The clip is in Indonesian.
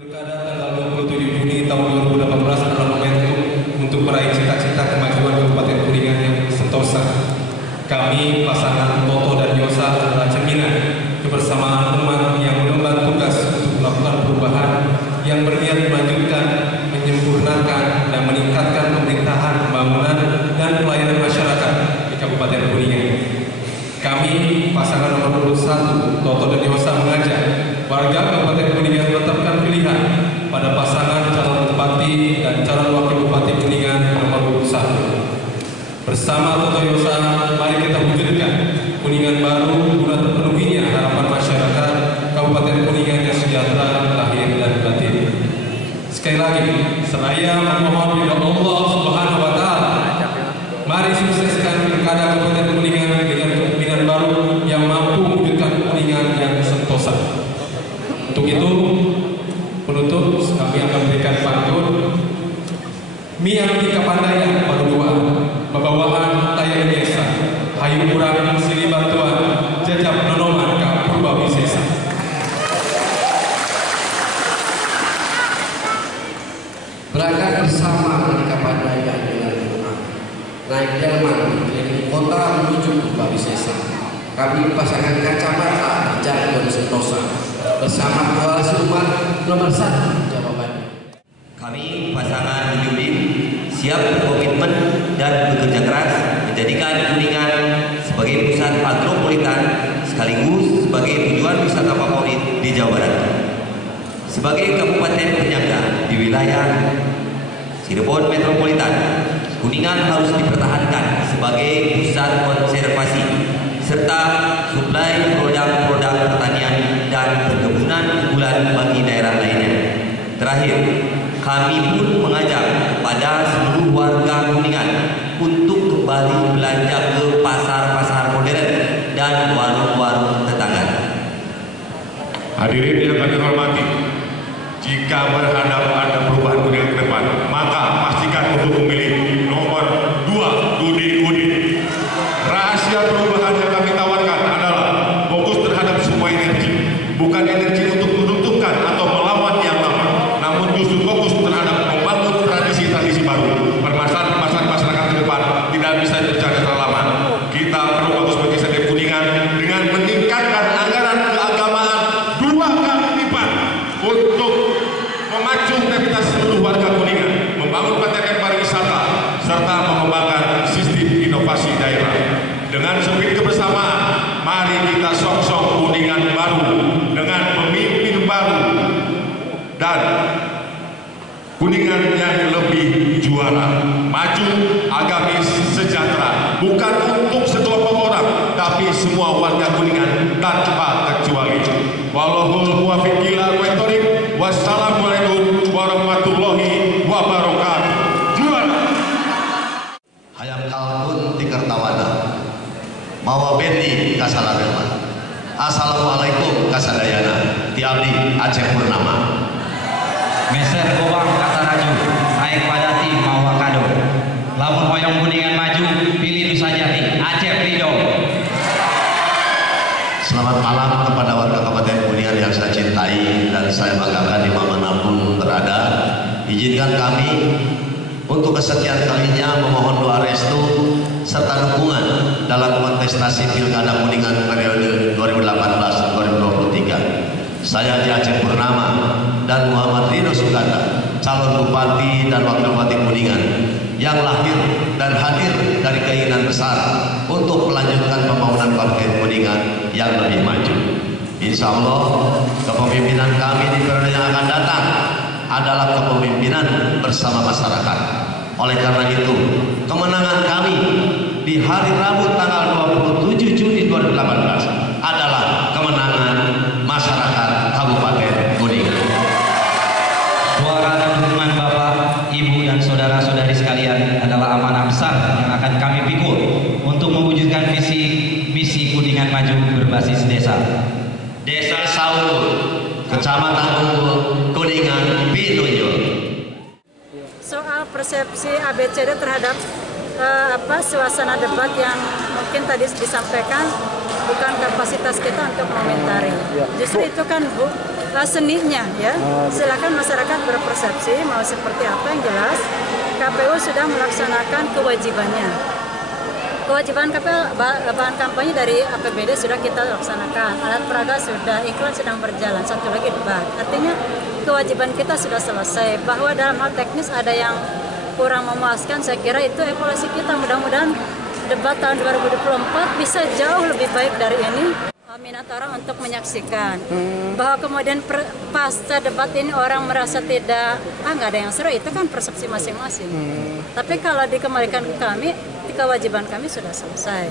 Pilkada tanggal 27 Juni tahun 2018 adalah momentum untuk meraih cita-cita kemajuan Kabupaten Kuningan yang sentosa. Kami, pasangan Toto dan Yosa, adalah cerminan kebersamaan umat yang mengemban tugas untuk melakukan perubahan yang berniat melanjutkan, menyempurnakan, dan meningkatkan pemerintahan, pembangunan, dan pelayanan masyarakat di Kabupaten Kuningan. Kami, pasangan nomor 1, Toto dan Yosa, mengajak warga Kabupaten Kuningan menetapkan pilihan pada pasangan calon bupati dan calon wakil bupati Kuningan nomor 1. Bersama Toto Yosa, mari kita wujudkan Kuningan baru guna terpenuhinya harapan masyarakat Kabupaten Kuningan yang sejahtera lahir dan batin. Sekali lagi, seraya memohon ridho Allah Subhanahu wa Ta'ala, mari sukseskan Pilkada Kabupaten Kuningan dengan kepemimpinan baru yang mampu mewujudkan Kuningan yang sentosa. Untuk itu, penutup kami akan berikan pantun Miang Tika Pandayan Paduduan, Babawaan Tayang Desa, Hayu Kurang Siri Bantuan, Jajab Nonoman Ka Purba Wisesa. Berangkat bersama Tika Pandayan dengan doa, naik delman keliling kota menuju Purba Wisesa. Kami pasangan kacamata Jargon Sentosa bersama koalisi umat nomor 1 Jawa Barat. Kami pasangan Yudin siap berkomitmen dan bekerja keras menjadikan Kuningan sebagai pusat agropolitan sekaligus sebagai tujuan wisata favorit di Jawa Barat. Sebagai kabupaten penyangga di wilayah Cirebon Metropolitan, Kuningan harus dipertahankan sebagai pusat konservasi serta suplai produk-produk pertanian dan perkebunan unggulan bagi daerah lainnya. Terakhir, kami pun mengajak kepada seluruh warga Kuningan untuk kembali belanja ke pasar-pasar modern dan warung-warung tetangga. Hadirin yang kami hormati, jika berhadap ada perubahan Kuningan ke depan, maka pastikan untuk memilih nomor 2 Udin. Rahasia perubahan yang kami tawarkan adalah fokus terhadap semua energi, bukan energi untuk menunjukkan atau melawan yang lama, namun justru fokus terhadap membangun tradisi-tradisi baru. Permasalahan masyarakat ke depan tidak bisa terjadi terlalu lama. Kita perlu fokus bagi setiap Kuningan dengan meningkatkan anggaran keagamaan 2 kali lipat untuk memacu aktivitas seluruh warga Kuningan, membangun potensi pariwisata, serta mengembangkan sistem inovasi daerah. Dengan spirit kebersamaan, mari kita sok-sok Kuningan baru dengan pemimpin baru dan Kuningan yang lebih juara, maju, agamis, sejahtera, bukan untuk sekelompok orang, tapi semua warga Kuningan tanpa kecuali. Wallahul muwaffiq ila aqwamit thoriq. Wassalamualaikum warahmatullahi wabarakatuh. Juara. Hayam kalbun tikertawana, mawa bendi kasalarema. Assalamualaikum kasadayana, tiabdi Aceh Purnama. Meser gobang kata raju, naik padati mawa kado. Lamun hoyong Kuningan maju, pilih Nusa Jati, Aceh Ridho. Selamat malam kepada warga Kabupaten Kuningan yang saya cintai dan saya banggakan dimanapun berada. Izinkan kami untuk kesekian kalinya memohon doa restu serta dukungan dalam kontestasi Pilkada Kuningan periode 2018-2023. Saya Aceh Purnama dan Muhammad Rino Suganda, calon bupati dan wakil bupati Kuningan yang lahir dan hadir dari keinginan besar untuk melanjutkan pembangunan Kabupaten Kuningan yang lebih maju. Insya Allah kepemimpinan kami di periode yang akan datang adalah kepemimpinan bersama masyarakat. Oleh karena itu, kemenangan kami di hari Rabu tanggal 27 Juni 2018 adalah kemenangan masyarakat Kabupaten Kuningan. Suara dan dukungan Bapak, Ibu, dan saudara-saudari sekalian adalah amanah besar yang akan kami pikul untuk mewujudkan visi misi Kuningan maju berbasis desa. Desa Saul, Kecamatan Unggul, Kuningan, Pinunjul. Soal persepsi ABCD terhadap suasana debat yang mungkin tadi disampaikan, bukan kapasitas kita untuk mengomentari. Justru itu kan Bu, seninya ya. Silakan masyarakat berpersepsi mau seperti apa. Yang jelas KPU sudah melaksanakan kewajibannya. Kewajiban bahan kampanye dari APBD sudah kita laksanakan, alat peraga sudah, iklan sedang berjalan, satu lagi debat. Artinya kewajiban kita sudah selesai. Bahwa dalam hal teknis ada yang kurang memuaskan, saya kira itu evaluasi kita. Mudah-mudahan debat tahun 2024 bisa jauh lebih baik dari ini. Minat orang untuk menyaksikan. Bahwa kemudian pasca debat ini orang merasa tidak, nggak ada yang seru, itu kan persepsi masing-masing. Tapi kalau dikembalikan ke kami, kewajiban kami sudah selesai.